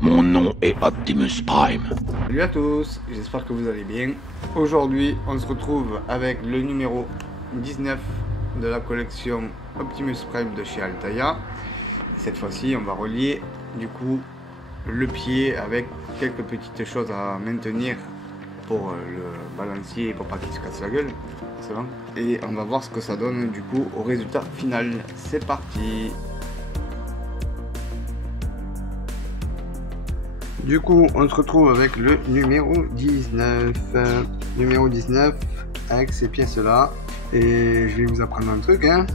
Mon nom est Optimus Prime. Salut à tous, j'espère que vous allez bien. Aujourd'hui, on se retrouve avec le numéro 19 de la collection Optimus Prime de chez Altaïa. Cette fois-ci, on va relier du coup le pied avec quelques petites choses à maintenir pour le balancier pour pas qu'il se casse la gueule. C'est bon. Et on va voir ce que ça donne du coup au résultat final. C'est parti. Du coup, on se retrouve avec le numéro 19. Numéro 19 avec ces pièces-là. Et je vais vous apprendre un truc, hein.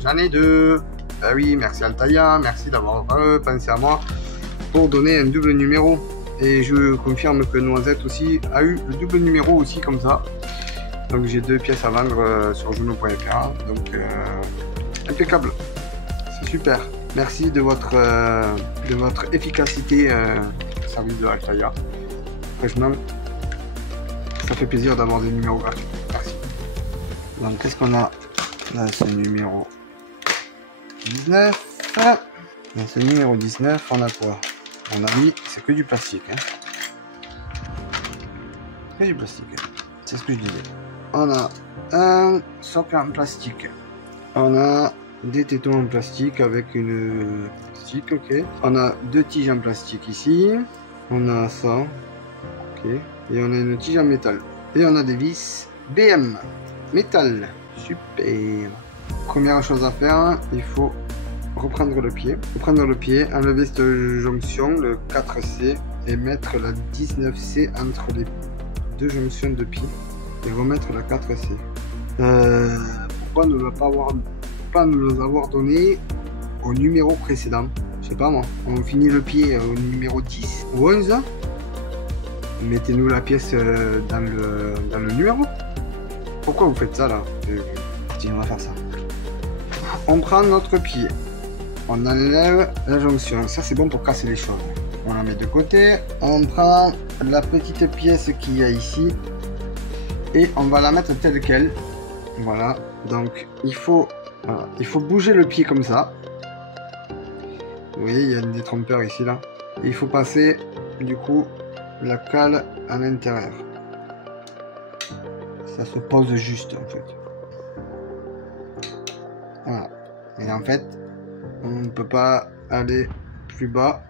J'en ai deux. Ah oui, merci Altaïa, merci d'avoir pensé à moi pour donner un double numéro. Et je confirme que Noisette aussi a eu le double numéro aussi comme ça. Donc j'ai deux pièces à vendre sur juno.fr. Donc impeccable. C'est super. Merci de votre efficacité au service de Altaïa. Franchement, ça fait plaisir d'avoir des numéros gratuits. Merci. Donc qu'est-ce qu'on a? Là c'est le numéro 19. Dans ce numéro 19, on a quoi? On a mis, c'est que du plastique. Hein. Que du plastique. C'est ce que je disais. On a un socle en plastique. On a des tétons en plastique avec une plastique, ok. On a deux tiges en plastique ici. On a ça, ok. Et on a une tige en métal. Et on a des vis BM métal. Super. Première chose à faire, il faut reprendre le pied. Enlever cette jonction, le 4C, et mettre la 19C entre les deux jonctions de pied et remettre la 4C. Pourquoi ne pas nous avoir donné au numéro précédent? Je sais pas moi. On finit le pied au numéro 10 ou 11. Mettez-nous la pièce dans le numéro. Pourquoi vous faites ça là? Tiens, on va faire ça. On prend notre pied. On enlève la jonction. Ça c'est bon pour casser les choses. On la met de côté. On prend la petite pièce qu'il y a ici. Et on va la mettre telle quelle. Voilà. Donc il faut bouger le pied comme ça. Vous voyez, il y a un détrompeur ici là. Et il faut passer du coup la cale à l'intérieur. Ça se pose juste en fait. Voilà. Et en fait, on ne peut pas aller plus bas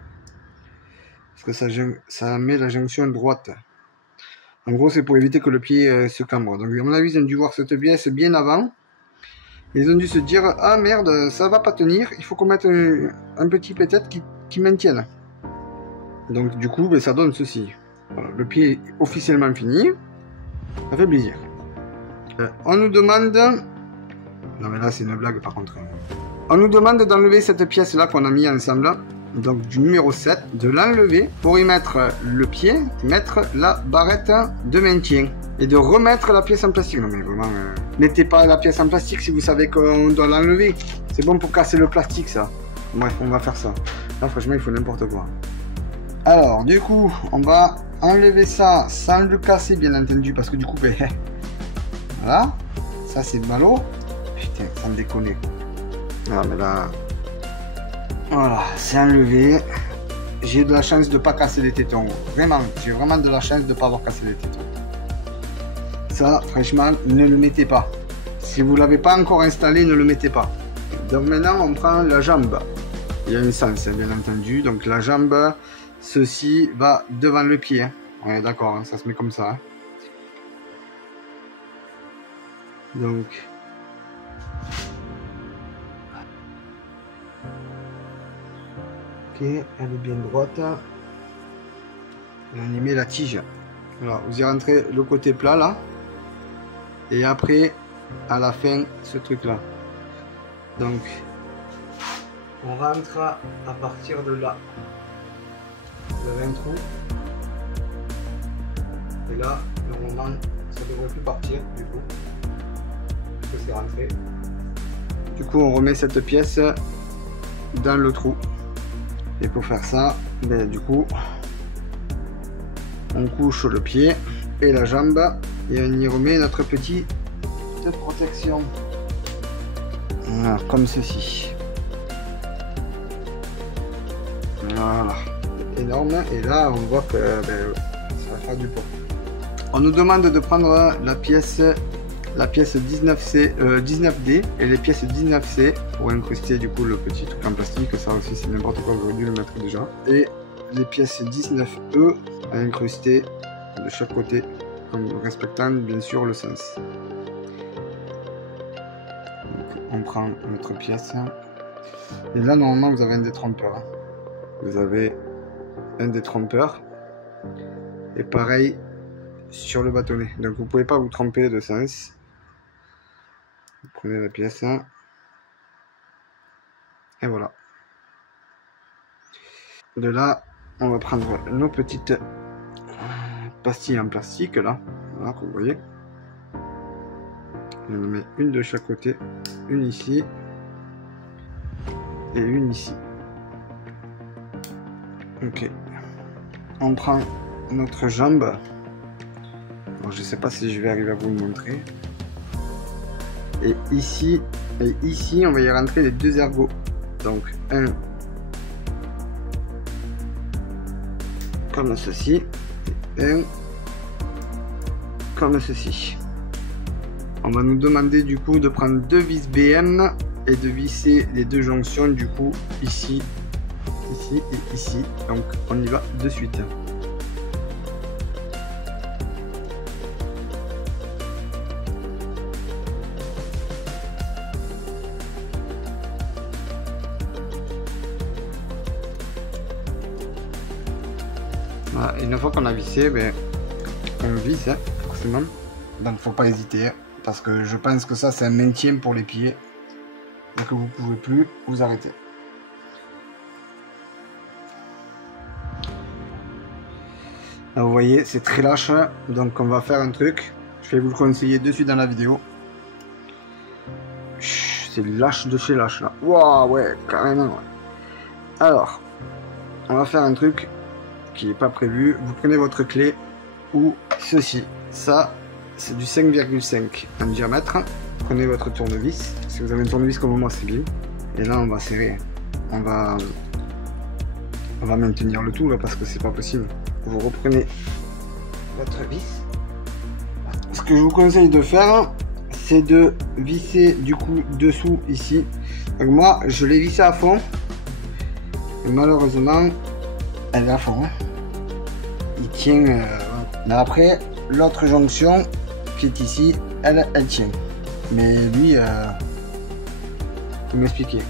parce que ça met la jonction droite. En gros, c'est pour éviter que le pied se cambre. Donc, à mon avis, ils ont dû voir cette pièce bien avant. Ils ont dû se dire, ah merde, ça va pas tenir, il faut qu'on mette un petit peut-être qui maintienne. Donc, du coup, ben, ça donne ceci. Voilà, le pied est officiellement fini. Ça fait plaisir. On nous demande... Non mais là c'est une blague par contre. On nous demande d'enlever cette pièce là qu'on a mis ensemble. Donc du numéro 7. De l'enlever pour y mettre le pied. Y mettre la barrette de maintien. Et de remettre la pièce en plastique. Non mais vraiment... mettez pas la pièce en plastique si vous savez qu'on doit l'enlever. C'est bon pour casser le plastique ça. Bref, on va faire ça. Là franchement il faut n'importe quoi. Alors du coup on va enlever ça sans le casser bien entendu. Parce que du coup... Ben, voilà. Ça c'est ballot. Putain, sans déconner. Ah mais là... Voilà, c'est enlevé. J'ai de la chance de ne pas casser les tétons. Vraiment, j'ai vraiment de la chance de ne pas avoir cassé les tétons. Ça, franchement, ne le mettez pas. Si vous ne l'avez pas encore installé, ne le mettez pas. Donc maintenant, on prend la jambe. Il y a un sens, bien entendu. Donc la jambe, ceci va devant le pied. On est d'accord, hein, ça se met comme ça. Hein. Donc... Ok, elle est bien droite. Et on y met la tige. Voilà, vous y rentrez le côté plat là. Et après, à la fin, ce truc là. Donc, on rentre à partir de là. Vous avez un trou. Et là, normalement, ça ne devrait plus partir du coup. Parce que c'est rentré. Du coup, on remet cette pièce dans le trou. Et pour faire ça, ben, du coup, on couche le pied et la jambe et on y remet notre petit de protection. Voilà, comme ceci. Voilà, énorme. Et là, on voit que ça va faire du pot. On nous demande de prendre la pièce 19C, 19D et les pièces 19C pour incruster du coup le petit truc en plastique. Ça aussi, c'est n'importe quoi, j'aurais dû le mettre déjà. Et les pièces 19E à incruster de chaque côté en respectant bien sûr le sens. Donc, on prend notre pièce et là normalement vous avez un détrompeur. Vous avez un détrompeur et pareil sur le bâtonnet. Donc vous pouvez pas vous tromper de sens. Vous prenez la pièce et voilà. De là, on va prendre nos petites pastilles en plastique là, voilà, que vous voyez. On en met une de chaque côté, une ici et une ici. Ok. On prend notre jambe. Alors, je sais pas si je vais arriver à vous le montrer. Et ici, on va y rentrer les deux ergots. Donc un comme ceci et un comme ceci. On va nous demander du coup de prendre deux vis BM et de visser les deux jonctions du coup ici, ici et ici. Donc on y va de suite. Voilà, et une fois qu'on a vissé, on visse forcément. Donc faut pas hésiter parce que je pense que ça c'est un maintien pour les pieds et que vous pouvez plus vous arrêter. Là, vous voyez, c'est très lâche, donc on va faire un truc. Je vais vous le conseiller de suite dans la vidéo. C'est lâche de chez lâche là. Waouh, ouais, carrément. Ouais. Alors, on va faire un truc qui n'est pas prévu. Vous prenez votre clé ou ceci. Ça, c'est du 5,5 en diamètre. Prenez votre tournevis. Si vous avez un tournevis comme moi, c'est bien. Et là, on va serrer. On va maintenir le tout là parce que c'est pas possible. Vous reprenez votre vis. Ce que je vous conseille de faire, c'est de visser du coup dessous ici. Donc moi, je l'ai vissé à fond. Et malheureusement, elle est à fond. Hein. Il tient. Mais après, l'autre jonction qui est ici, elle tient. Mais lui, faut m'expliquer.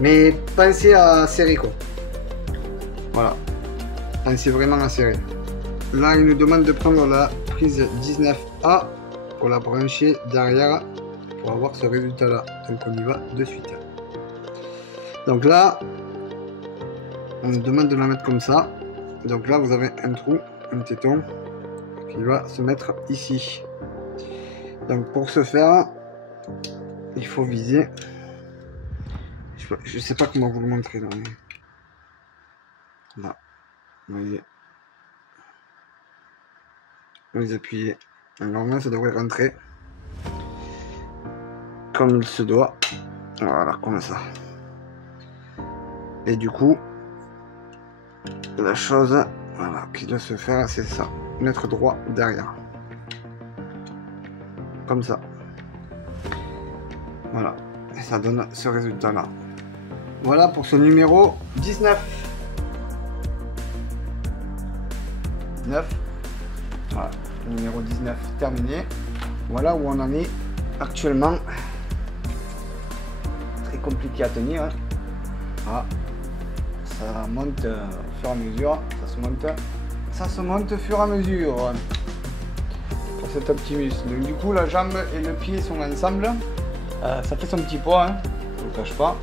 Mais pensez à serrer quoi. Voilà. Pensez vraiment à serrer. Là, il nous demande de prendre la prise 19A pour la brancher derrière pour avoir ce résultat là. Donc on y va de suite. Donc là, on nous demande de la mettre comme ça. Donc là, vous avez un trou, un téton qui va se mettre ici. Donc pour ce faire, il faut viser. Je sais pas comment vous le montrer là. Là, vous voyez. Vous appuyez. Normalement, ça devrait rentrer comme il se doit. Voilà, comme ça. Et du coup, la chose, voilà, qui doit se faire, c'est ça. Mettre droit derrière. Comme ça. Voilà. Et ça donne ce résultat-là. Voilà pour ce numéro 19. 19. Voilà. Numéro 19 terminé. Voilà où on en est actuellement. Très compliqué à tenir. Hein. Voilà. Ça monte au fur et à mesure. Ça se monte au fur et à mesure. Pour cet Optimus. Donc, du coup, la jambe et le pied sont ensemble. Ça fait son petit poids. Hein. Je ne vous cache pas.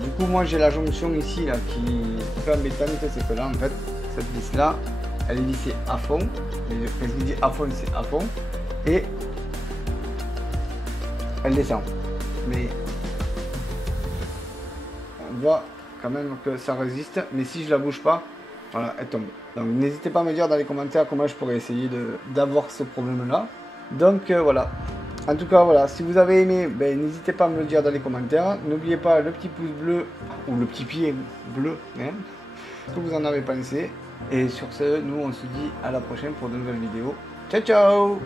Du coup, moi j'ai la jonction ici là, qui est un peu embêtante. C'est que là, en fait, cette vis là, elle est vissée à fond. Mais quand je vous dis à fond, c'est à fond. Et elle descend. Mais on voit quand même que ça résiste. Mais si je la bouge pas, voilà, elle tombe. Donc n'hésitez pas à me dire dans les commentaires comment je pourrais essayer d'avoir ce problème-là. Donc voilà. En tout cas, voilà, si vous avez aimé, ben, n'hésitez pas à me le dire dans les commentaires. N'oubliez pas le petit pouce bleu, ou le petit pied bleu, hein, ce que vous en avez pensé. Et sur ce, nous on se dit à la prochaine pour de nouvelles vidéos. Ciao ciao!